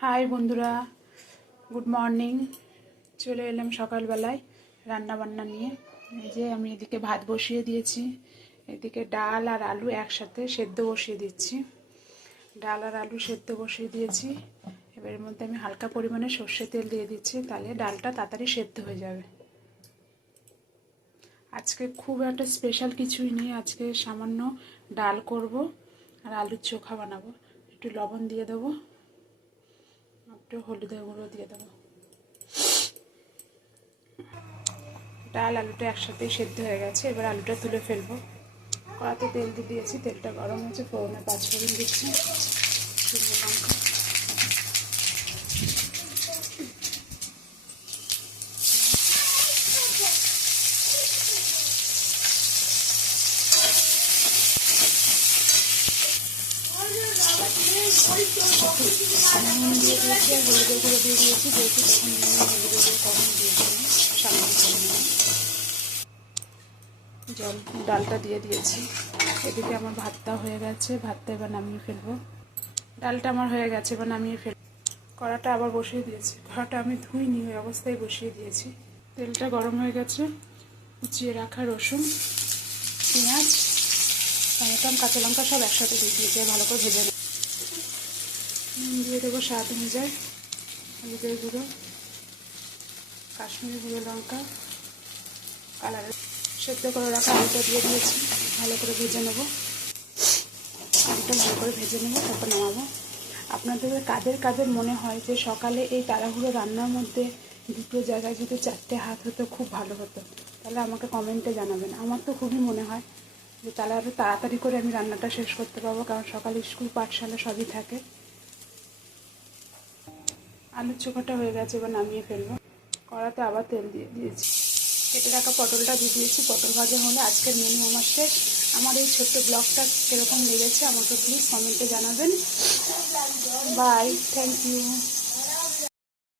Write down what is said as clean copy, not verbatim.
High বন্ধুরা, good morning. চলে এলাম সকালবেলায় রান্না বান্না নিয়ে। এই যে আমি এদিকে ভাত বসিয়ে দিয়েছি, এদিকে ডাল আর আলু একসাথে সেদ্ধ বসিয়ে দিচ্ছি। ডাল আর আলু সেদ্ধ বসিয়ে দিয়েছি। এবার এর মধ্যে আমি হালকা পরিমাণে সর্ষে তেল দিয়ে দিচ্ছি, তাহলে ডালটা তাড়াতাড়ি সেদ্ধ হয়ে যাবে। আজকে খুব একটা স্পেশাল কিছুই নেই, আজকে সামান্য ডাল করব আর আলুর চোখা বানাবো। একটু লবণ দিয়ে দেবো, একটু হলুদের গুঁড়ো দিয়ে দেবো। ডাল আলুটা একসাথেই সেদ্ধ হয়ে গেছে, এবার আলুটা তুলে ফেলবো। কড়াতে তেল দিয়ে দিয়েছি, তেলটা গরম হয়েছে, ফোড়নে 5 ফোড়ন দিচ্ছি, শুকনো লঙ্কা, নুন দিয়ে দিয়েছি আর হলুদের গুঁড়ো দিয়ে দিয়েছি, যেহেতু তখন নুন হলুদের গুঁড়ো কখন দিয়েছিলাম সামান্য পরিমাণে। জল ডালটা দিয়ে দিয়েছি। এদিকে আমার ভাতটা হয়ে গেছে, ভাতটা এবার নামিয়ে ফেলবো। ডালটা আমার হয়ে গেছে, এবার নামিয়ে ফেলবো। কড়াটা আবার বসিয়ে দিয়েছি, কড়াটা আমি ধুইনি, ওই অবস্থায় বসিয়ে দিয়েছি। তেলটা গরম হয়ে গেছে, কুচিয়ে রাখা রসুন, পেঁয়াজ, টমেটো, কাঁচা লঙ্কা সব একসাথে দিয়ে দিয়েছি, ভালো করে ভেজে নেব। দিয়ে দেবো স্বাদ অনুযায়ী হলুদের গুঁড়ো, কাশ্মীরি গুঁড়ো লঙ্কা, কালার। সেদ্ধ করে রাখা আলুটা দিয়ে দিয়েছি, ভালো করে ভেজে নেবো। আলুটা ভালো করে ভেজে নেবো, তারপর নামাবো। আপনাদের কাদের কাদের মনে হয় যে সকালে এই তাড়াহুড়ো রান্নার মধ্যে দুটো জায়গায় যদি 4টে হাত হতো খুব ভালো হতো, তাহলে আমাকে কমেন্টে জানাবেন। আমার তো খুবই মনে হয় যে তাহলে আরও তাড়াতাড়ি করে আমি রান্নাটা শেষ করতে পারবো, কারণ সকালে স্কুল পাঠশালা সবই থাকে। আলুর চোখাটা হয়ে গেছে, এবার নামিয়ে ফেলবো। কড়াতে আবার তেল দিয়ে দিয়েছি, কেটে রাখা পটলটা দিয়ে দিয়েছি। পটল ভাজা হলে আজকের মেনু আমার শেষ। আমার এই ছোট্ট ব্লগটা কীরকম লেগেছে আমাকে প্লিজ কমেন্টে জানাবেন। Bye, thank you.